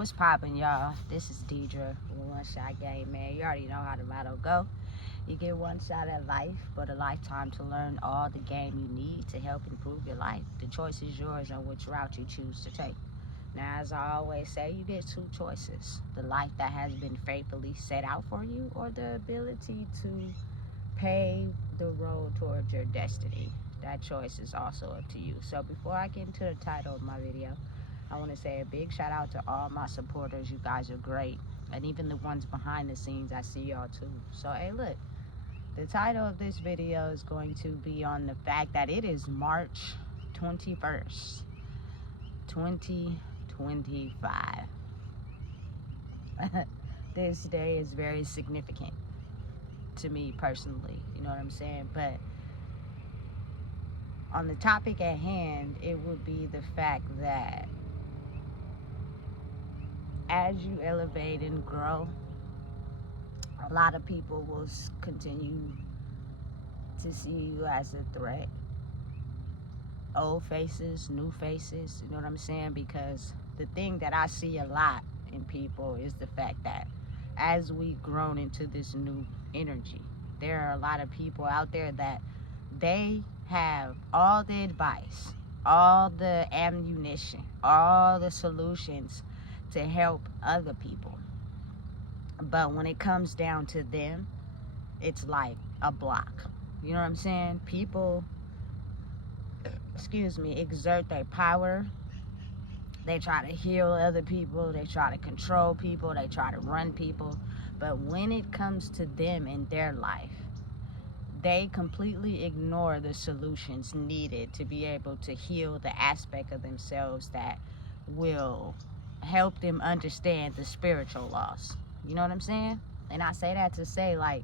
What's poppin', y'all? This is Deidre with One Shot Game, man. You already know how the motto go. You get one shot at life, but a lifetime to learn all the game you need to help improve your life. The choice is yours on which route you choose to take. Now, as I always say, you get two choices. The life that has been faithfully set out for you, or the ability to pave the road towards your destiny. That choice is also up to you. So before I get into the title of my video, I want to say a big shout out to all my supporters. You guys are great. And even the ones behind the scenes, I see y'all too. So, hey, look. The title of this video is going to be on the fact that it is March 21st, 2025. This day is very significant to me personally. You know what I'm saying? But on the topic at hand, it would be the fact that as you elevate and grow, a lot of people will continue to see you as a threat. Old faces, new faces, you know what I'm saying? Because the thing that I see a lot in people is the fact that as we've grown into this new energy, there are a lot of people out there that they have all the advice, all the ammunition, all the solutions to help other people. But when it comes down to them, it's like a block. You know what I'm saying? People, exert their power. They try to heal other people. They try to control people. They try to run people. But when it comes to them in their life, they completely ignore the solutions needed to be able to heal the aspect of themselves that will help them understand the spiritual laws. You know what I'm saying? And I say that to say, like,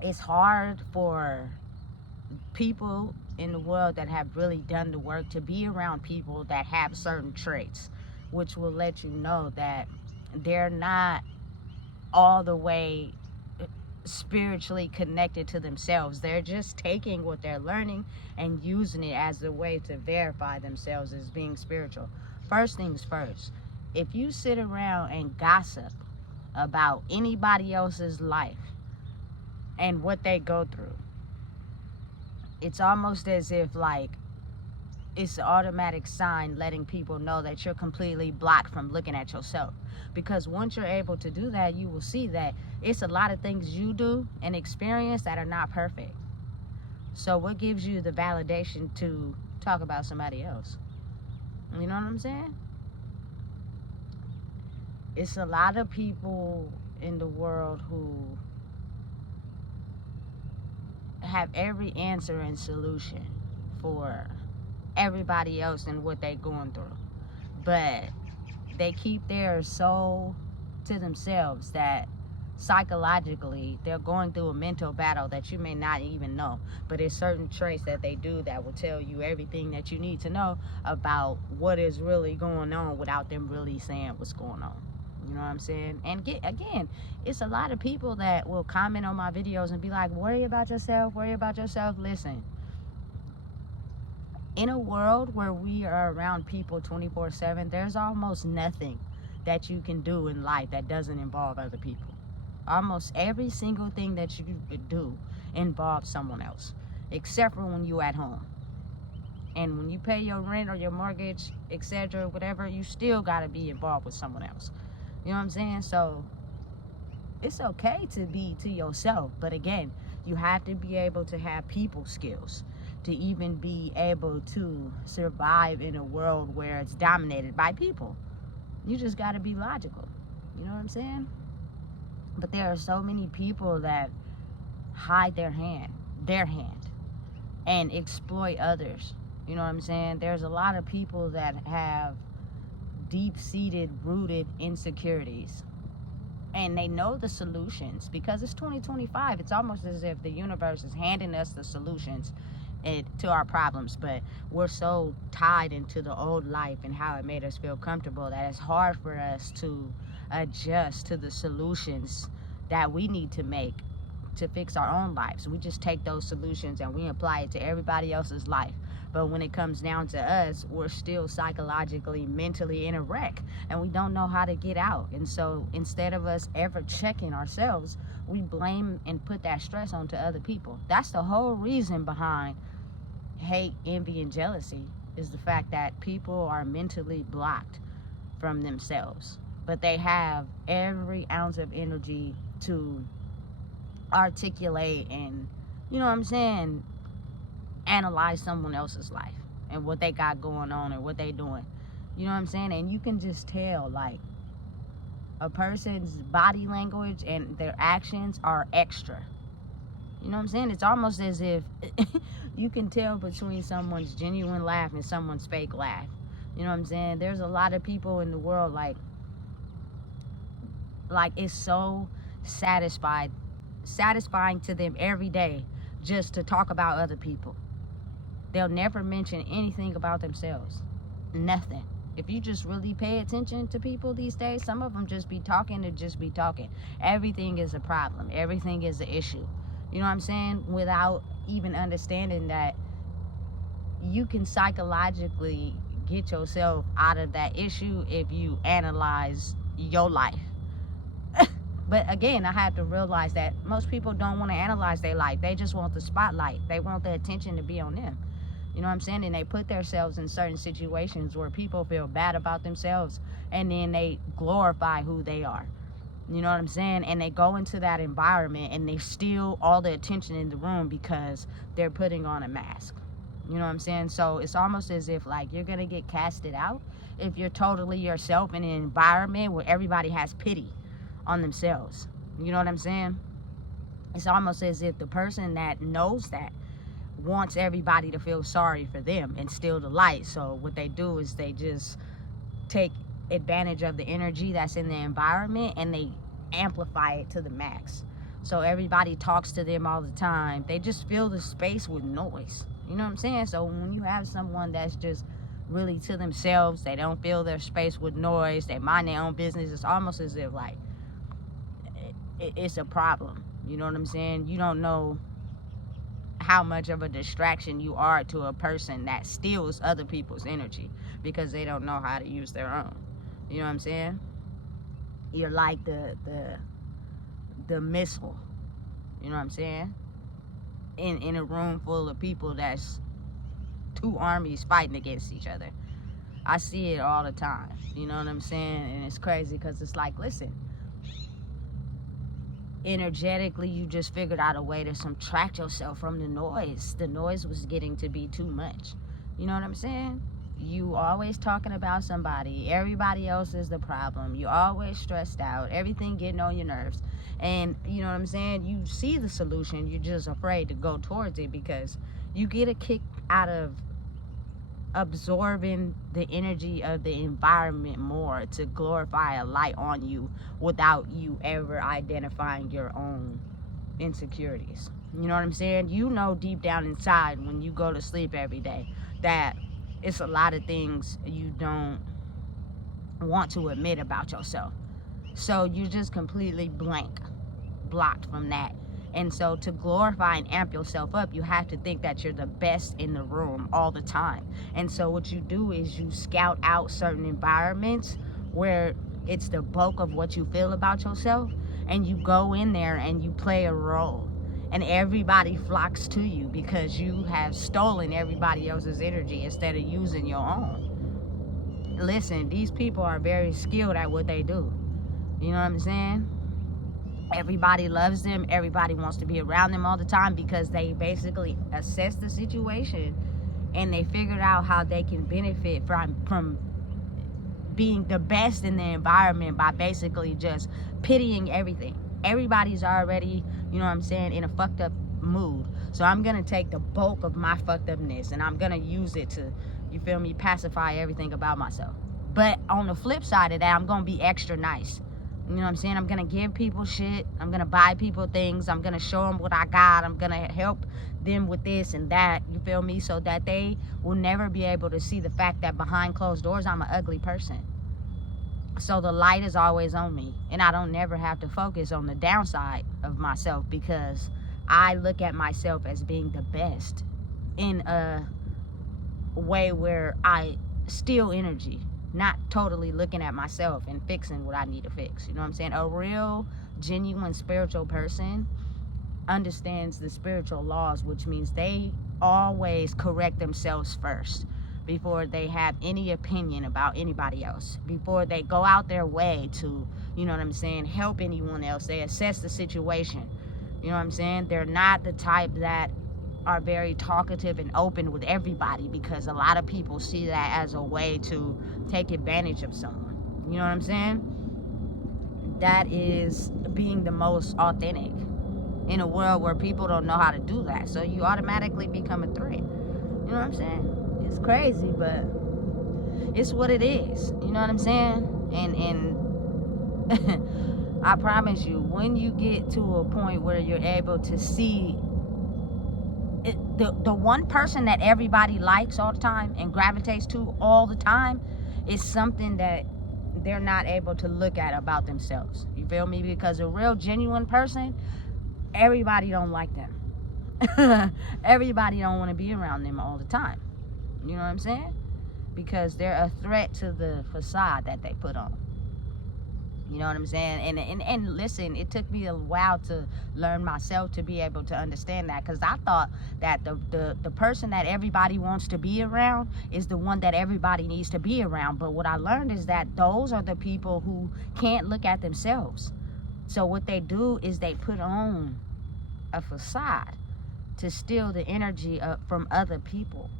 it's hard for people in the world that have really done the work to be around people that have certain traits, which will let you know that they're not all the way spiritually connected to themselves. They're just taking what they're learning and using it as a way to verify themselves as being spiritual. First things first, if you sit around and gossip about anybody else's life and what they go through, it's almost as if like it's an automatic sign letting people know that you're completely blocked from looking at yourself. Because once you're able to do that, you will see that it's a lot of things you do and experience that are not perfect. So what gives you the validation to talk about somebody else? You know what I'm saying? It's a lot of people in the world who have every answer and solution for everybody else and what they're going through. But they keep their soul to themselves, that psychologically they're going through a mental battle that you may not even know. But there's certain traits that they do that will tell you everything that you need to know about what is really going on without them really saying what's going on. You know what I'm saying? And again, it's a lot of people that will comment on my videos and be like, worry about yourself, worry about yourself. Listen, in a world where we are around people 24/7, there's almost nothing that you can do in life that doesn't involve other people. Almost every single thing that you do involves someone else, except for when you're at home. And when you pay your rent or your mortgage, etc., whatever, you still got to be involved with someone else. You know what I'm saying? So it's okay to be to yourself. But again, you have to be able to have people skills to even be able to survive in a world where it's dominated by people. You just got to be logical. You know what I'm saying? But there are so many people that hide their hand, and exploit others. You know what I'm saying? There's a lot of people that have deep-seated, rooted insecurities, and they know the solutions. Because it's 2025, it's almost as if the universe is handing us the solutions to our problems, but we're so tied into the old life and how it made us feel comfortable that it's hard for us to adjust to the solutions that we need to make to fix our own lives. We just take those solutions and we apply it to everybody else's life. But when it comes down to us, we're still psychologically, mentally in a wreck, and we don't know how to get out. And so instead of us ever checking ourselves, we blame and put that stress onto other people. That's the whole reason behind hate, envy, and jealousy, is the fact that people are mentally blocked from themselves, but they have every ounce of energy to articulate and, you know what I'm saying, analyze someone else's life and what they got going on and what they doing. You know what I'm saying? And you can just tell, like, a person's body language and their actions are extra. You know what I'm saying? It's almost as if you can tell between someone's genuine laugh and someone's fake laugh. You know what I'm saying? There's a lot of people in the world, like it's so satisfying to them every day just to talk about other people. They'll never mention anything about themselves. Nothing. If you just really pay attention to people these days, some of them just be talking to just be talking. Everything is a problem. Everything is an issue. You know what I'm saying? Without even understanding that you can psychologically get yourself out of that issue if you analyze your life. But again, I have to realize that most people don't want to analyze their life. They just want the spotlight. They want the attention to be on them. You know what I'm saying? And they put themselves in certain situations where people feel bad about themselves, and then they glorify who they are. You know what I'm saying? And they go into that environment and they steal all the attention in the room because they're putting on a mask. You know what I'm saying? So it's almost as if, like, you're going to get casted out if you're totally yourself in an environment where everybody has pity on themselves. You know what I'm saying? It's almost as if the person that knows that wants everybody to feel sorry for them and steal the light. So what they do is they just take advantage of the energy that's in the environment and they amplify it to the max. So everybody talks to them all the time. They just fill the space with noise. You know what I'm saying? So when you have someone that's just really to themselves, they don't fill their space with noise, they mind their own business, it's almost as if, like, it's a problem. You know what I'm saying? You don't know how much of a distraction you are to a person that steals other people's energy because they don't know how to use their own. You know what I'm saying? You're like the missile. You know what I'm saying? In a room full of people that's two armies fighting against each other. I see it all the time. You know what I'm saying? And it's crazy because it's like, listen, energetically, you just figured out a way to subtract yourself from the noise. The noise was getting to be too much. You know what I'm saying? You always talking about somebody. Everybody else is the problem. You always stressed out. Everything getting on your nerves. And you know what I'm saying? You see the solution. You're just afraid to go towards it because you get a kick out of absorbing the energy of the environment more to glorify a light on you without you ever identifying your own insecurities. You know what I'm saying? You know deep down inside when you go to sleep every day that it's a lot of things you don't want to admit about yourself. So you're just completely blocked from that. And so to glorify and amp yourself up, you have to think that you're the best in the room all the time. And so what you do is you scout out certain environments where it's the bulk of what you feel about yourself, and you go in there and you play a role. And everybody flocks to you because you have stolen everybody else's energy instead of using your own. Listen, these people are very skilled at what they do. You know what I'm saying? Everybody loves them. Everybody wants to be around them all the time because they basically assess the situation and they figured out how they can benefit from being the best in the environment by basically just pitying everything. Everybody's already, you know what I'm saying, in a fucked up mood. So I'm going to take the bulk of my fucked upness and I'm going to use it to, you feel me, pacify everything about myself. But on the flip side of that, I'm going to be extra nice. You know what I'm saying? I'm going to give people shit. I'm going to buy people things. I'm going to show them what I got. I'm going to help them with this and that. You feel me? So that they will never be able to see the fact that behind closed doors, I'm an ugly person. So the light is always on me. And I don't never have to focus on the downside of myself because I look at myself as being the best in a way where I steal energy, not totally looking at myself and fixing what I need to fix. You know what I'm saying? A real, genuine spiritual person understands the spiritual laws, which means they always correct themselves first before they have any opinion about anybody else. Before they go out their way to, you know what I'm saying, help anyone else, they assess the situation. You know what I'm saying? They're not the type that are very talkative and open with everybody, because a lot of people see that as a way to take advantage of someone. You know what I'm saying? That is being the most authentic in a world where people don't know how to do that. So you automatically become a threat. You know what I'm saying? It's crazy, but it's what it is. You know what I'm saying? And I promise you, when you get to a point where you're able to see it, the one person that everybody likes all the time and gravitates to all the time is something that they're not able to look at about themselves. You feel me? Because a real genuine person, everybody don't like them. Everybody don't want to be around them all the time. You know what I'm saying? Because they're a threat to the facade that they put on. You know what I'm saying? And listen, it took me a while to learn myself to be able to understand that, because I thought that the person that everybody wants to be around is the one that everybody needs to be around. But what I learned is that those are the people who can't look at themselves. So what they do is they put on a facade to steal the energy from other people,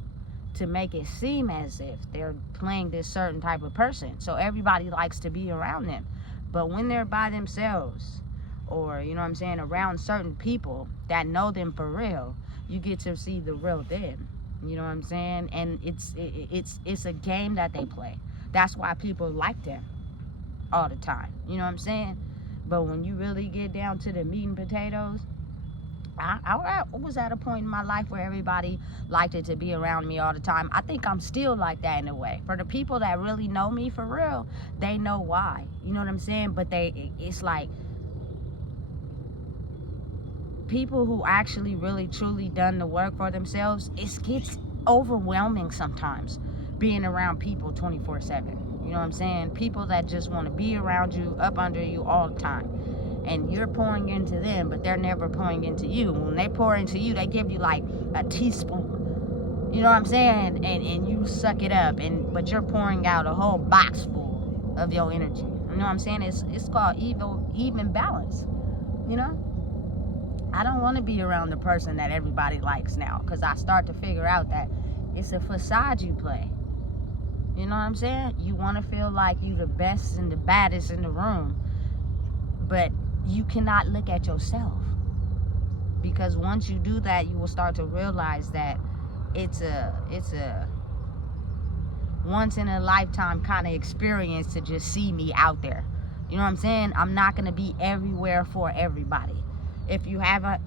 to make it seem as if they're playing this certain type of person. So everybody likes to be around them. But when they're by themselves, or, you know what I'm saying, around certain people that know them for real, you get to see the real them. You know what I'm saying? And it's a game that they play. That's why people like them all the time. You know what I'm saying? But when you really get down to the meat and potatoes, I was at a point in my life where everybody liked it to be around me all the time. I think I'm still like that in a way. For the people that really know me for real, they know why. You know what I'm saying? But it's like people who actually really truly done the work for themselves, it gets overwhelming sometimes being around people 24/7. You know what I'm saying? People that just want to be around you, up under you all the time. And you're pouring into them, but they're never pouring into you. When they pour into you, they give you like a teaspoon. You know what I'm saying? And you suck it up, but you're pouring out a whole box full of your energy. You know what I'm saying? It's called even balance. You know? I don't want to be around the person that everybody likes now, because I start to figure out that it's a facade you play. You know what I'm saying? You want to feel like you're the best and the baddest in the room, but you cannot look at yourself, because once you do that, you will start to realize that it's a once in a lifetime kind of experience to just see me out there. You know what I'm saying? I'm not going to be everywhere for everybody. If you have a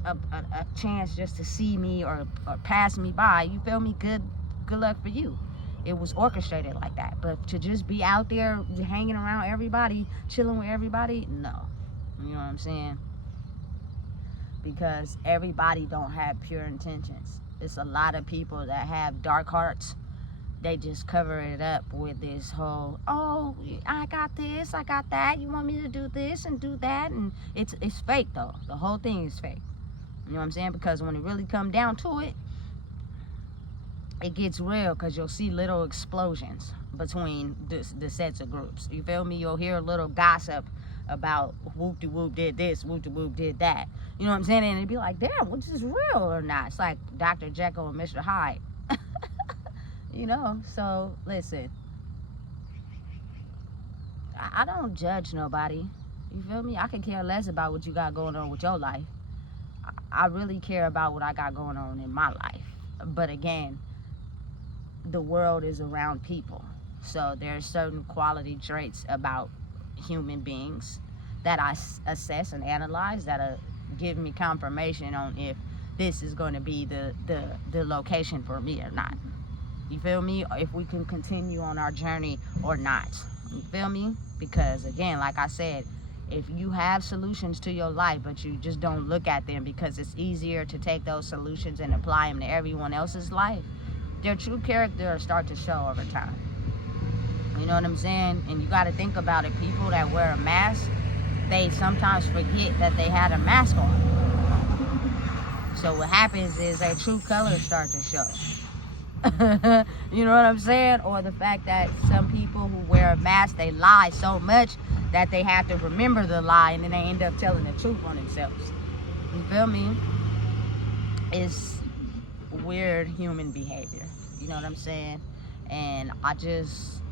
chance just to see me or pass me by, you feel me? Good luck for you. It was orchestrated like that. But to just be out there hanging around everybody, chilling with everybody, no. You know what I'm saying? Because everybody don't have pure intentions. It's a lot of people that have dark hearts. They just cover it up with this whole, oh, I got this, I got that. You want me to do this and do that? And it's fake though. The whole thing is fake. You know what I'm saying? Because when it really come down to it, it gets real, because you'll see little explosions between the sets of groups. You feel me? You'll hear a little gossip about whoop-de-whoop did this, whoop-de-whoop did that. You know what I'm saying? And it'd be like, damn, was this real or not? It's like Dr. Jekyll and Mr. Hyde. You know? So, listen. I don't judge nobody. You feel me? I can care less about what you got going on with your life. I really care about what I got going on in my life. But again, the world is around people. So there's certain quality traits about human beings that I assess and analyze that give me confirmation on if this is going to be the location for me or not. You feel me? If we can continue on our journey or not. You feel me? Because again, like I said, if you have solutions to your life, but you just don't look at them because it's easier to take those solutions and apply them to everyone else's life, their true character will start to show over time. You know what I'm saying? And you got to think about it. People that wear a mask, they sometimes forget that they had a mask on. So what happens is their true colors start to show. You know what I'm saying? Or the fact that some people who wear a mask, they lie so much that they have to remember the lie, and then they end up telling the truth on themselves. You feel me? It's weird human behavior. You know what I'm saying? And I just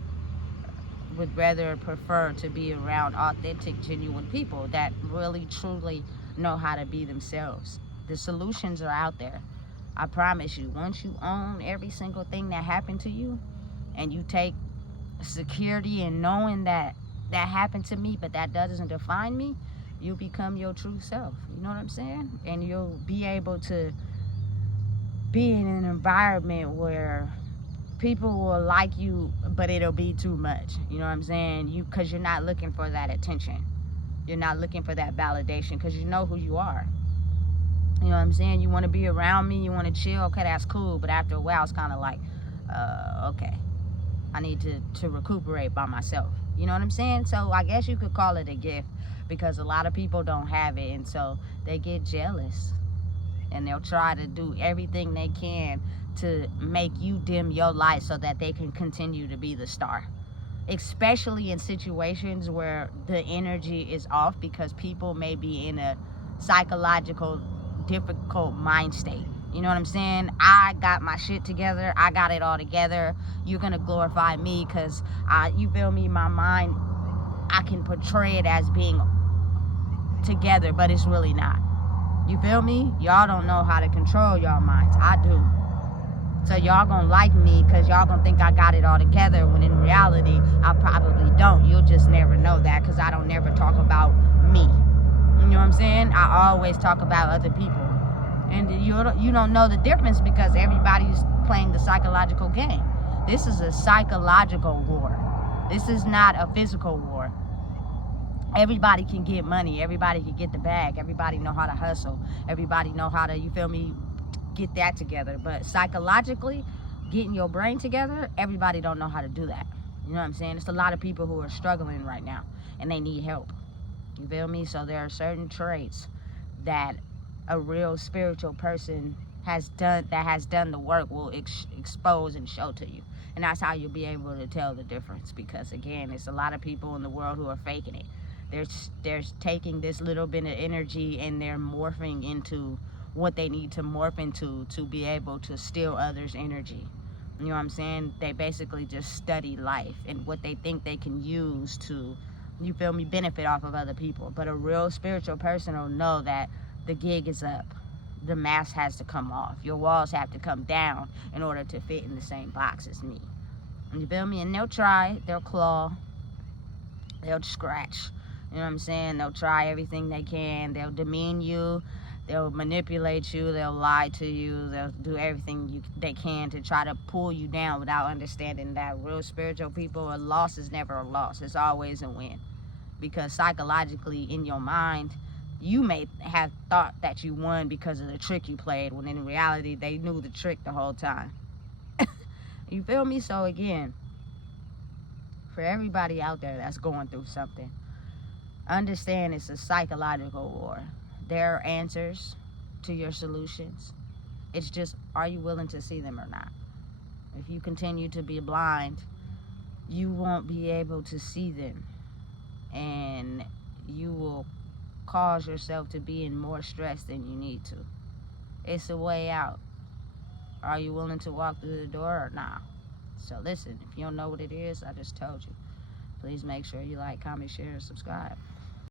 would rather prefer to be around authentic, genuine people that really, truly know how to be themselves. The solutions are out there. I promise you, once you own every single thing that happened to you, and you take security in knowing that that happened to me, but that doesn't define me, you'll become your true self. You know what I'm saying? And you'll be able to be in an environment where people will like you, but it'll be too much. You know what I'm saying? Because you're not looking for that attention. You're not looking for that validation, because you know who you are. You know what I'm saying? You want to be around me, you want to chill, okay, that's cool. But after a while, it's kind of like, okay, I need to recuperate by myself. You know what I'm saying? So I guess you could call it a gift, because a lot of people don't have it, and so they get jealous. And they'll try to do everything they can to make you dim your light so that they can continue to be the star. Especially in situations where the energy is off, because people may be in a psychological difficult mind state. You know what I'm saying? I got my shit together. I got it all together. You're gonna glorify me because you feel me? My mind, I can portray it as being together, but it's really not. You feel me? Y'all don't know how to control y'all minds. I do. So y'all gonna like me because y'all gonna think I got it all together, when in reality, I probably don't. You'll just never know that, because I don't never talk about me. You know what I'm saying? I always talk about other people. And you don't know the difference, because everybody's playing the psychological game. This is a psychological war. This is not a physical war. Everybody can get money. Everybody can get the bag. Everybody know how to hustle. Everybody know how to, you feel me, get that together. But psychologically, getting your brain together, everybody don't know how to do that. You know what I'm saying? It's a lot of people who are struggling right now, and they need help. You feel me? So there are certain traits that a real spiritual person has done the work will expose and show to you. And that's how you'll be able to tell the difference, because again, it's a lot of people in the world who are faking it. They're taking this little bit of energy and they're morphing into what they need to morph into to be able to steal others' energy. You know what I'm saying? They basically just study life and what they think they can use to, you feel me, benefit off of other people. But a real spiritual person will know that the gig is up. The mask has to come off. Your walls have to come down in order to fit in the same box as me. You feel me? And they'll try, they'll claw, they'll scratch. You know what I'm saying? They'll try everything they can. They'll demean you. They'll manipulate you. They'll lie to you. They'll do everything they can to try to pull you down, without understanding that real spiritual people, a loss is never a loss. It's always a win. Because psychologically, in your mind, you may have thought that you won because of the trick you played, when in reality, they knew the trick the whole time. You feel me? So again, for everybody out there that's going through something, understand it's a psychological war. There are answers to your solutions. It's just, are you willing to see them or not? If you continue to be blind, you won't be able to see them. And you will cause yourself to be in more stress than you need to. It's a way out. Are you willing to walk through the door or not? So listen, if you don't know what it is, I just told you. Please make sure you like, comment, share, and subscribe.